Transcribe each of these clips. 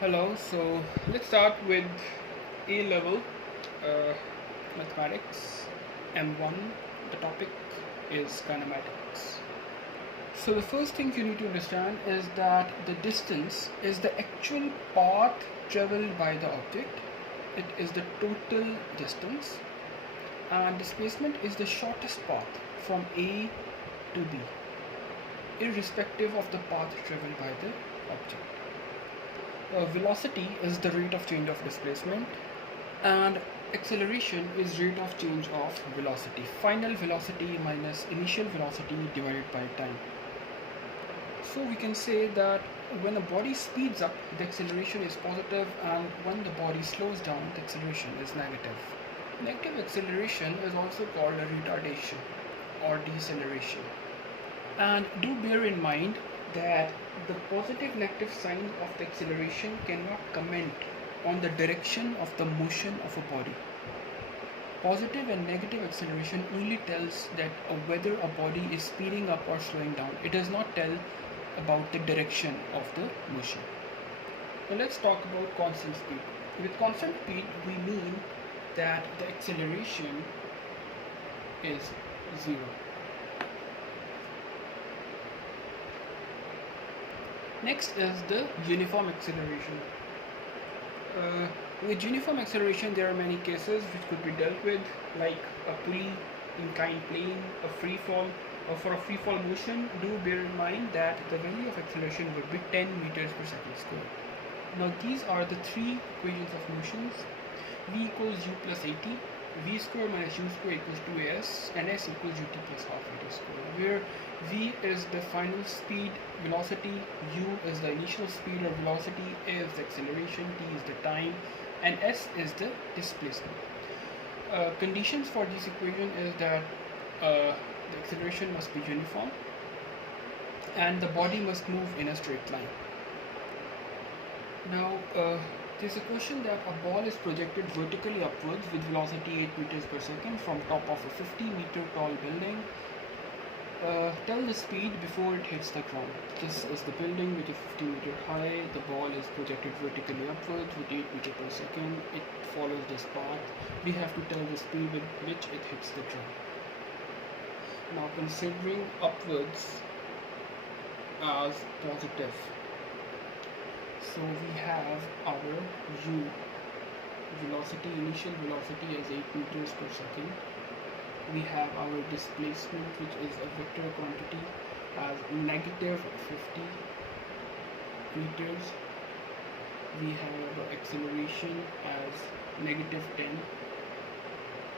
Hello, so let's start with A level uh, mathematics M1. The topic is kinematics. So, the first thing you need to understand is that the distance is the actual path traveled by the object, it is the total distance, and displacement is the shortest path from A to B, irrespective of the path traveled by the object. Velocity is the rate of change of displacement, and acceleration is rate of change of velocity. Final velocity minus initial velocity divided by time. So we can say that when a body speeds up, the acceleration is positive, and when the body slows down, the acceleration is negative. Negative acceleration is also called a retardation or deceleration. And do bear in mind that the positive negative signs of the acceleration cannot comment on the direction of the motion of a body. Positive and negative acceleration only tells that whether a body is speeding up or slowing down. It does not tell about the direction of the motion. Now let's talk about constant speed. With constant speed, we mean that the acceleration is zero. Next is the uniform acceleration. With uniform acceleration, there are many cases which could be dealt with, like a pulley, inclined plane, a free fall. For a free fall motion, do bear in mind that the value of acceleration would be 10 meters per second squared. Now these are the three equations of motions. V equals u plus at, v square minus u square equals 2as, and s equals ut plus half at square, where v is the final speed velocity, u is the initial speed or velocity, a is the acceleration, t is the time, and s is the displacement. Conditions for this equation is that the acceleration must be uniform and the body must move in a straight line. Now there's a question that a ball is projected vertically upwards with velocity 8 meters per second from top of a 50-meter tall building. Tell the speed before it hits the ground. This is the building, which is 50 meters high. The ball is projected vertically upwards with 8 meters per second. It follows this path. We have to tell the speed with which it hits the ground. Now considering upwards as positive, so we have our u, velocity, initial velocity as 8 meters per second. We have our displacement, which is a vector quantity, as negative 50 meters. We have acceleration as negative 10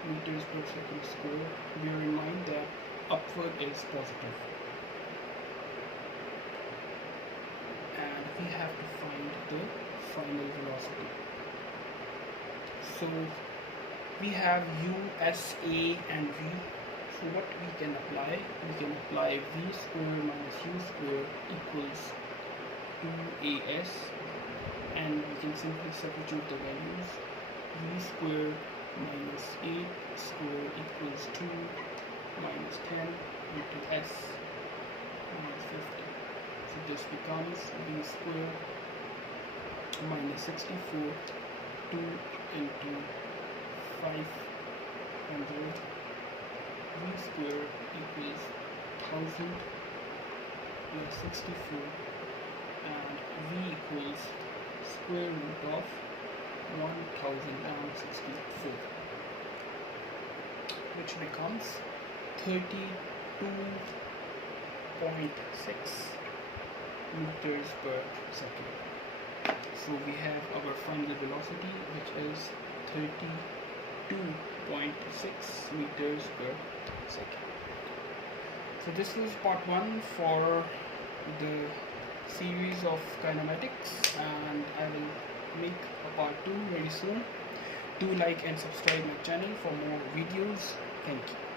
meters per second square. Bear in mind that upward is positive. And we have to find the final velocity. So we have u, s, a and v. So what we can apply? We can apply v square minus u square equals 2as, and we can simply substitute the values. V square minus 8 square equals 2 minus 10 into s minus 50. So this becomes v square minus 64, 2 into 500, v square equals 1000 plus 64, and v equals square root of 1064, which becomes 32.6 meters per second. So we have our final velocity, which is 32.6 meters per second. So this is part 1 for the series of kinematics, and I will make a part 2 very soon. Do like and subscribe my channel for more videos. Thank you.